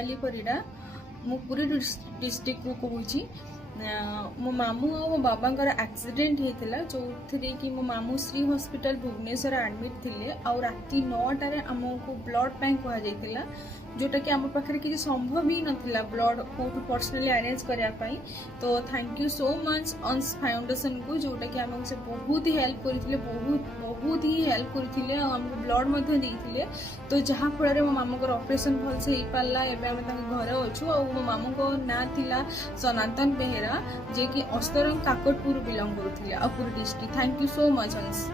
हेमाली परिड़ा मु पूरी डिस्ट्रिक्ट को कहूँ मो मामू और मो बाबा एक्सीडेंट होता जो थी कि मो मामू श्री हॉस्पिटल भुवनेश्वर एडमिट थिले आउ राति 9टार आमको ब्लड बैंक कहुला जोटा कि आम पाखे किसी संभव ही नाला ब्लड कौटू पर्सनाली अरेंज करने तो थैंक यू सो मच अंश फाउंडेशन को जोटा कि आम से बहुत ही हेल्प करते बहुत ही हेल्प करते आमको ब्लड देते तो जहाँफल मो मामू ऑपरेशन भल से हो पारा एवं घरे अच्छु और मो मामू को ना थिला सनातन बेहेरा जे कि अस्तरंग काकटपुर बिलंग करुले पूरी district thank you so much अंश।